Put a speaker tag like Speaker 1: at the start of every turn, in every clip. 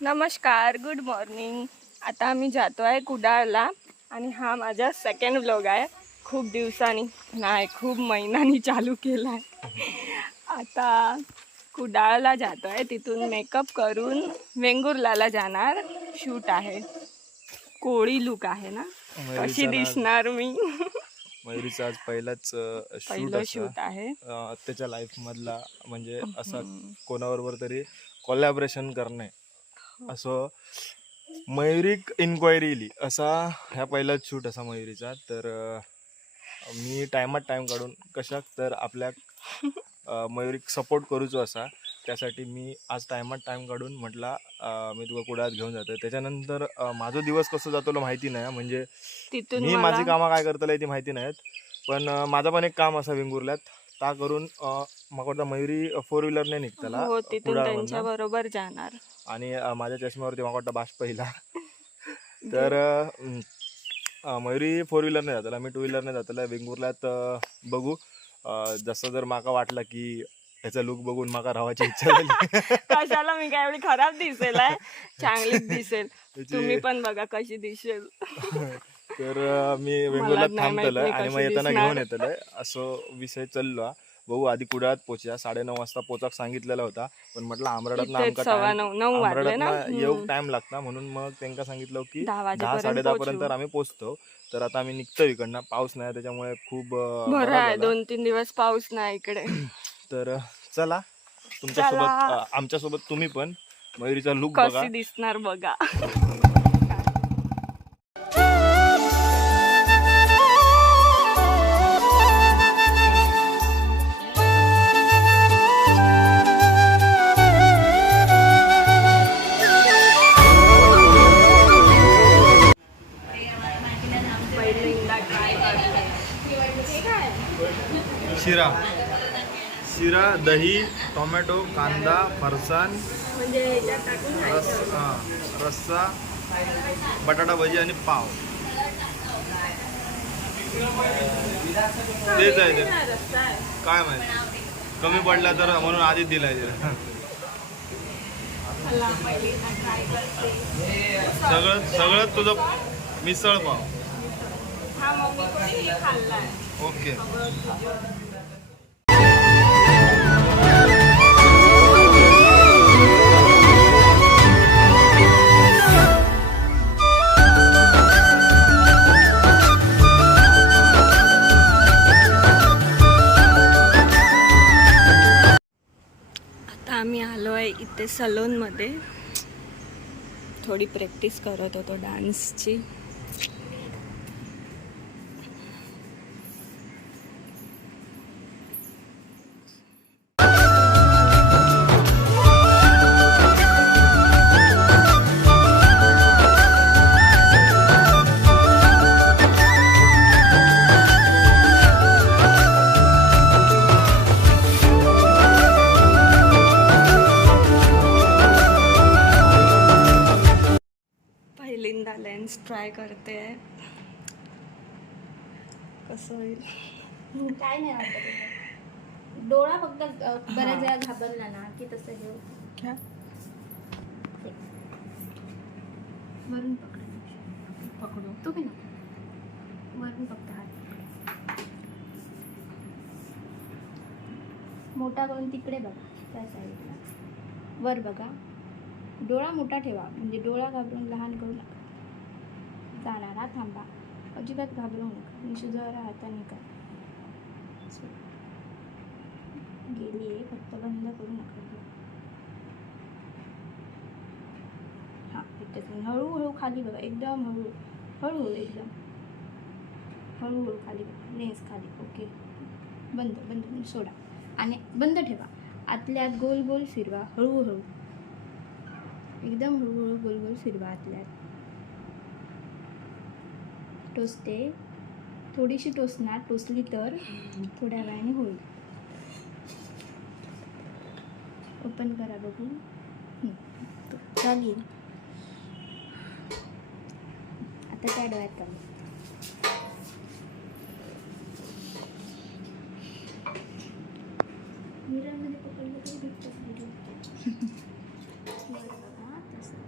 Speaker 1: नमस्कार good morning आता आम्ही जातो आहे कुडाळला आणि हा माझा सेकंड व्लॉग आहे. खूप दिवसांनी नाही खूप महिन्यांनी चालू केला आहे आता कुडाळला जातो आहे तिथून मेकअप करून वेंगुर्लाला जाणार. शूट आहे. कोळी लुक आहे ना? कशी दिसणार मी?
Speaker 2: मयुरीचा आज पहिलाच शूट
Speaker 1: पहिलं शूट आहे.
Speaker 2: त्याच्या लाईफ मधला. म्हणजे असा कोणाबरोबर तरी कोलॅबरेशन करणे. असं मयुरिक इन्क्वायरी इली असा ह्या पहिलाच शूट असा मयुरीचा. तर मी टायमात टाइम काढून कशाक तर आपल्या मयुरीक सपोर्ट करूचो असा. त्यासाठी मी आज टायमात टाइम काढून म्हटला मी तुला कुडाळात घेऊन जातो त्याच्यानंतर माझा दिवस कसं जातो माहिती नाही म्हणजे मी माझी कामं काय करतले ती माहिती नाहीत. पण माझं पण एक काम असा वेंगुर्ल्यात. ता करून वाटतं मयुरी फोर व्हीलरने निघतला
Speaker 1: हो तिथून. त्यांच्या बरोबर जाणार.
Speaker 2: आणि माझ्या चष्म्यावरती म्हाका वाटतं बाष्प पहिला. तर मयुरी फोर व्हीलरने जातला मी टू व्हीलरने जातला वेंगुर्ल्यात बघू. जसं जर माका वाटलं की ह्याचा लुक बघून माका राहायची इच्छा झाली.
Speaker 1: कशाला मी काय एवढी खराब दिसेल आहे चांगलीच दिसेल.
Speaker 2: त्याची-
Speaker 1: तुम्ही पण बघा कशी दिसेल.
Speaker 2: तर मी थांबतलंय
Speaker 1: मी
Speaker 2: आणि मग येताना. घेऊन येतलंय असं विषय चाललो. बघू आधी कुडाळात पोहोचूया. साडेनऊ वाजता पोचाक सांगितलेला होता. पण म्हटलं आमरडात
Speaker 1: नऊ नऊ
Speaker 2: येऊ. टाइम लागता. म्हणून मग त्यांना सांगितलं की
Speaker 1: दहा
Speaker 2: साडे दहा. पर्यंत आम्ही पोहोचतो तर आता आम्ही निघतो इकडनं. पाऊस नाही त्याच्यामुळे खूप.
Speaker 1: दोन तीन दिवस पाऊस नाही इकडे.
Speaker 2: तर चला. तुमच्यासोबत
Speaker 1: चला.
Speaker 2: अं, आमच्यासोबत तुम्ही पण. मयुरीचा लुक बघा.
Speaker 1: दिसणार बघा.
Speaker 2: शिरा दही टोमॅटो कांदा फरसाण
Speaker 1: म्हणजे
Speaker 2: रस. हां, रस्सा बटाटा भजी आणि पाव. तेच आहे ते.
Speaker 1: आहे.
Speaker 2: काय माहिती. कमी पडला तर म्हणून आधीच दिलाय तिला.
Speaker 1: करते.
Speaker 2: सगळं सगळं तुझं मिसळ पाव. ओके.
Speaker 1: आलो आहे इथे सलोनमध्ये. थोडी प्रॅक्टिस करत होतो डान्सची ट्राय करते. कसं होईल?
Speaker 3: काय नाही वाटत डोळा फक्त बऱ्याच वेळा घाबरला ना की तसं हे. वरून पकड.
Speaker 1: पकडू.
Speaker 3: तू की ना वरून फक्त हात मोठा करून तिकडे बघा त्या साईडला वर बघा. डोळा मोठा ठेवा. म्हणजे डोळा घाबरून लहान करू नका. जाणारा थांबा. अजिबात घाबरू नका. निशू जरा हाताने करा गेली आहे फक्त बंद करू नका हां इथेच हळूहळू खाली बघा. एकदम हळू हळूहळू एकदम. हळूहळू खाली बघा. लेन्स खाली. ओके. बंद बंद. बंद सोडा. आणि बंद ठेवा. आतल्यात गोल गोल फिरवा. हळूहळू. एकदम हळूहळू गोल गोल फिरवा आतल्यात टोचते. थोडीशी टोचणार टोचली तर थोड्या वेळाने होईल. ओपन करा बघू. चालेल. आता त्या डोळ्यात करा मिररमध्ये पकडलं तरी भेटतं बरं बघा तसं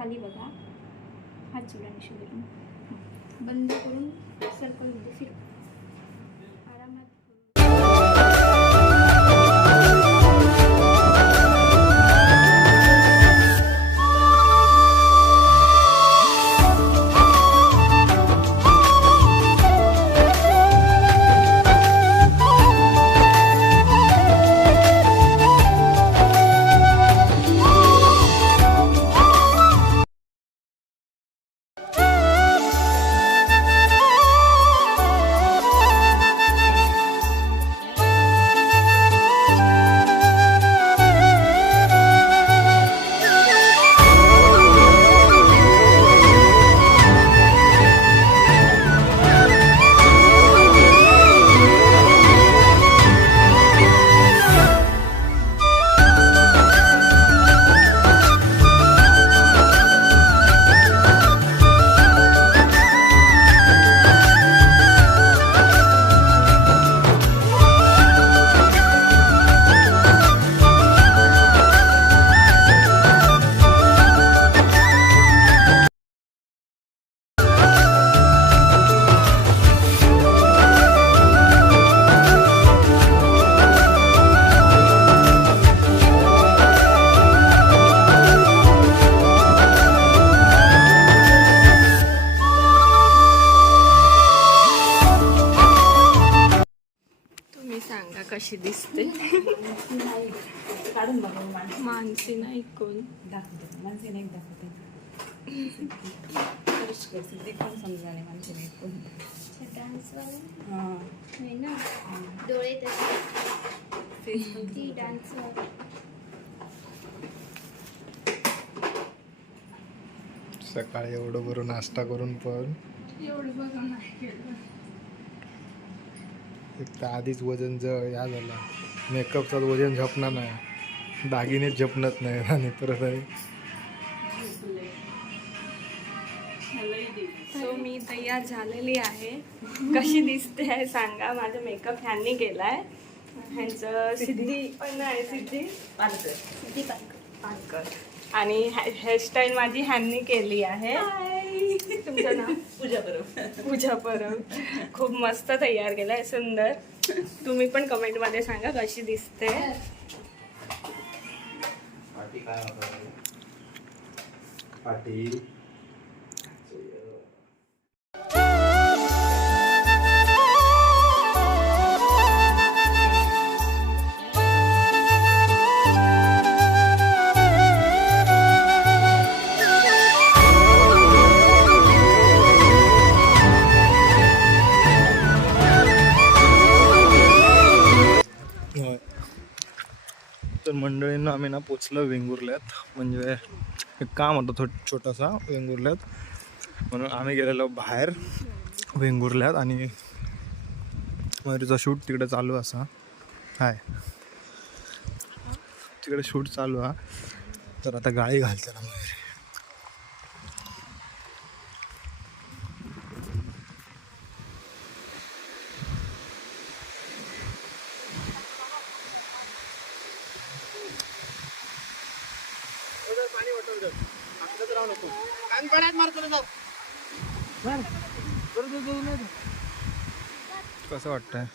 Speaker 3: खाली बघा हात सोडा निशू हां. बंद करून सर्कलमध्ये फिरवा
Speaker 1: तुम्ही सांगा कशी दिसते?
Speaker 4: काढून बघा माणसं.
Speaker 1: मानसी नाही कोण.
Speaker 4: दाखवते माणसे नाही दाखवते. पण माणसे नाही कोण. हां.
Speaker 3: नाही ना? डोळे तसे. ती डान्सवाला.
Speaker 5: सकाळी एवढं बरं नाश्ता करून पण.
Speaker 1: एवढं बघा नाही केलं.
Speaker 5: एक तर आधीच वजन ज या झाला मेकअपचं वजन झपणार नाही दागिने झपणत नाही आणि परत आहे
Speaker 1: सो मी तयार झालेली आहे. कशी दिसते आहे सांगा. माझा मेकअप ह्यांनी केलाय. ह्यांचं सिद्धी पण नाही सिद्धी?
Speaker 4: पालकर
Speaker 3: सिद्धी पालकर
Speaker 1: पालकर आणि हेअरस्टाईल माझी ह्यांनी केली आहे. तुमचं नाव?
Speaker 4: पूजा बरोबर
Speaker 1: पूजा परब खूप मस्त तयार केलाय सुंदर. तुम्ही पण कमेंटमध्ये सांगा कशी दिसते.
Speaker 5: पाटी मंडळींना आम्ही ना पोचलं वेंगुर्ल्यात. म्हणजे एक काम होतं थोड छोटासा वेंगुर्ल्यात. म्हणून आम्ही गेलेलो बाहेर वेंगुर्ल्यात आणि मयुरीचा शूट तिकडे चालू असा. हाय. तिकडे शूट चालू हा. तर आता गाळी घालते ना मयुरी. कसं वाटतंय?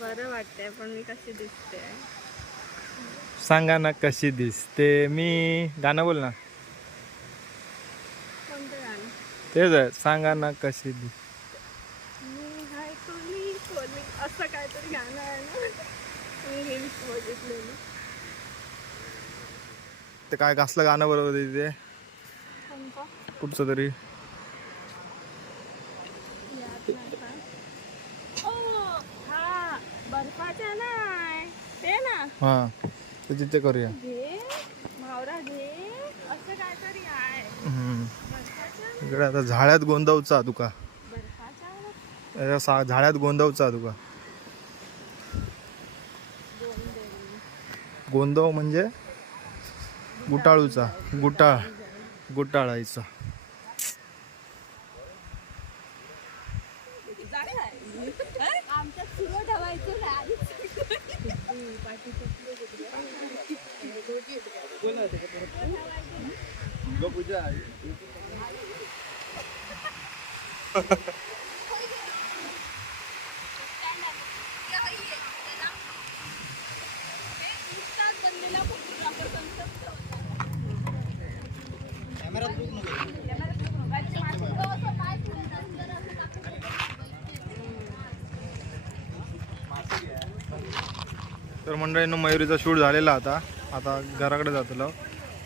Speaker 1: बरं वाटतंय पण मी कशी दिसते?
Speaker 5: सांगा ना कशी दिसते. मी गाणं बोल ना.
Speaker 1: कोणतं गाणं?
Speaker 5: तेच आहे सांगा ना कशी दिस
Speaker 1: मी हाय कोणी कोणी असं काहीतरी गाणं आहे ना. मी रील्स बघितलेली.
Speaker 5: ते काय कसलं गाणं बरोबर आहे ते?
Speaker 1: कोणतं?
Speaker 5: कुठचं तरी
Speaker 1: याद नाही का ओ हा बर्फाच्या नाही ते ना
Speaker 5: हां. ते तिथे करूया.
Speaker 1: घे मावरा घे असं काहीतरी आहे.
Speaker 5: हम्म.
Speaker 1: बर्फाच्या
Speaker 5: इकडे आता झाड्यात गोंदवचा तुका
Speaker 1: बर्फाच्या
Speaker 5: या सा झाड्यात गोंदवचा तुका गोंदव म्हणजे गुटाळूचा गुटाळ गुटाळायचा.
Speaker 2: तर मंडळींनो मयुरीचा शूट झालेला आता. आता घराकडे जातलो.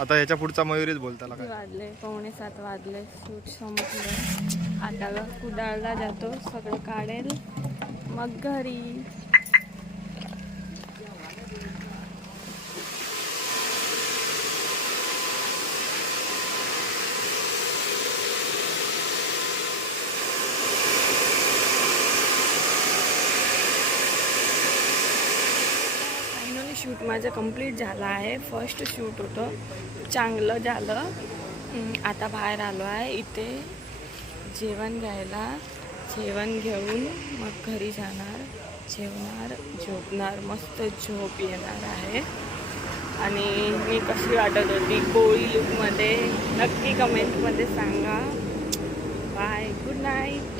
Speaker 2: आता ह्याच्या पुढचा मयुरीच बोलताला काय.
Speaker 1: वाजले पावणे सात वाजले. शूट संपलं. आता ग कुडाळला जातो. सगळं काढेल. मग घरी फायनली शूट माझं कंप्लीट झालं आहे. फर्स्ट शूट होतं. चांगलं झालं. आता बाहेर आलो आहे. इथे जेवण घ्यायला जेवण घेऊन मग घरी जाणार जेवणार झोपणार. मस्त झोप येणार आहे. आणि मी कशी वाटत होती कोळी लुकमध्ये नक्की कमेंटमध्ये सांगा. Bye good night